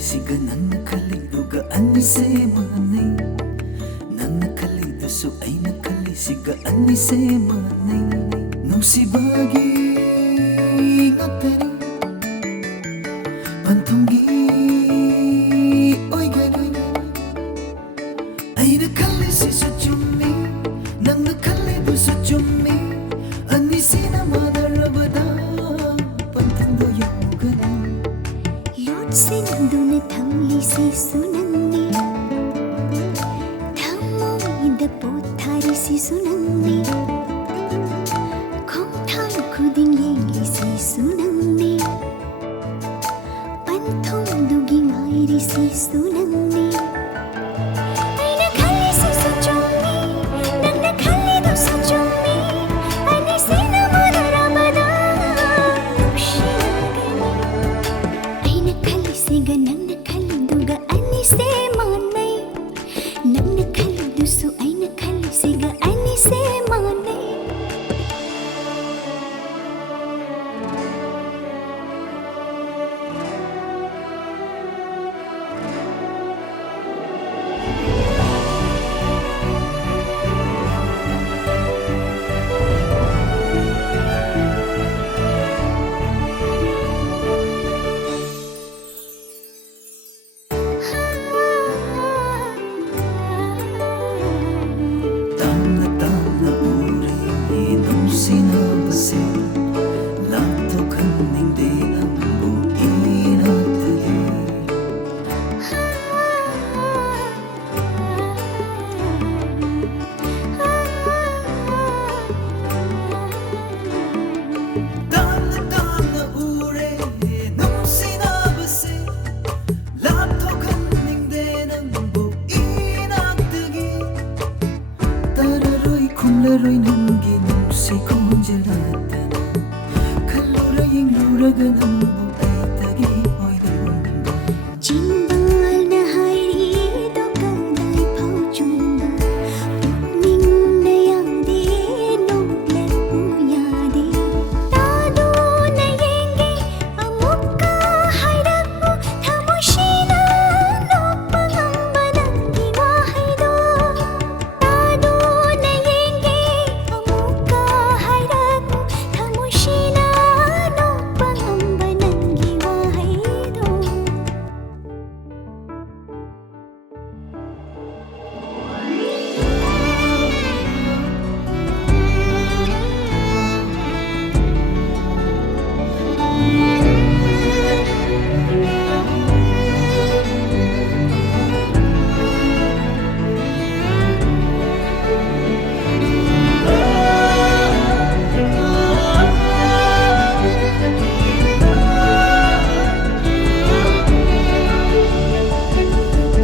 ಕಲಿಸಿಗ ನನ್ನ ಕಲಿದುಗ ಅನ್ನಿಸೇ ಮಾನೈ ನನ್ನ ಕಲಿದುಸು ಐನ ಕಲಿಸಿಗ ಅನ್ನಿಸೇ ಮಾನೈ ನುಸಿಬಾಗಿ ಗೊತ್ತರಿ ಪಂತುಂಗಿ ಒಯ್ಗರಿ ಐನ ಕಲಿಸಿಸು ಚುಮ್ಮಿ ನನ್ನ ಕಲಿದುಸು ಚುಮ್ಮಿ ಅನ್ನಿಸಿನ ಮಾದರವದ ಪಂತಂದು ಯೋಗನ Sinanduna thamli si sunanni thammo ida pothari si sunanni khomthal khudin yengi si sunanni panthom dugi mairi si sunanni aina khalli si sujummi nanna khalli du sujummi ani sina madarabada aina khalli siga nanna khalliduga annise maanai nanna khallidusu aina khalli siga annise maanai sinabase lato kaninde ambu inatli dana dana ure no sinabase lato kaninde ambu inatli tararoi kumlaroi nangi si konjelatana kallura yenguraga nambu aitagi oidam jimbal na hairi dokandai pauchumba ninna yade noble uyade tadu na yenge amukka hairapu thamushina nopangamba nangi wahaido tadu na yenge amukka hairapu thamushina nopangamba nangi wahaido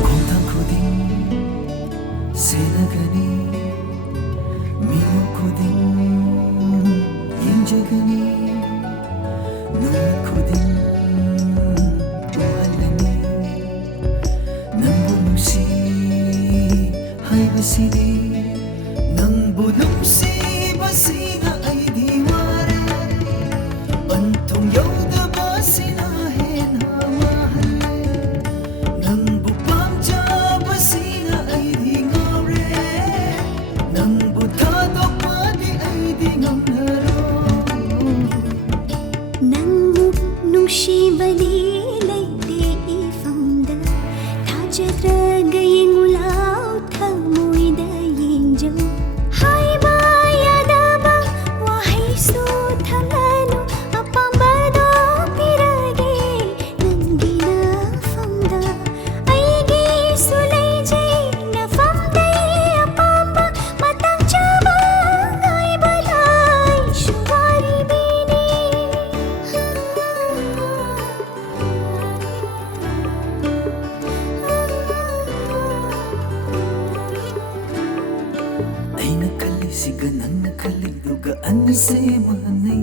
kontan kudin senagani minu kudin yenjagani nuna kudin ualani nambu nusi haibasidi nambu nusi basina ay diware antong yaudaba sina hena mahal nambu pamjaba sina ay di ngore nambu dadok padi ay di ngamnaro nangu nungsibali laite ifamda thajadraga yengulau thamuida yengjau hai bayadaba wahai su thamanu apambado pirage nangina famda aigi sulai jai na famdai apamba matang chaba ngai balai shuwari bini aina kalisiga nanna kaliduga annise manai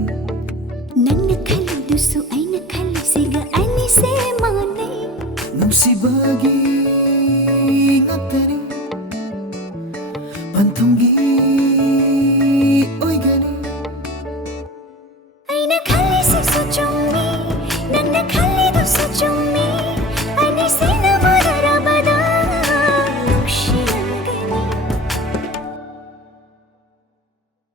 nanna khallidusu aina khalli siga annise maanai nusibagi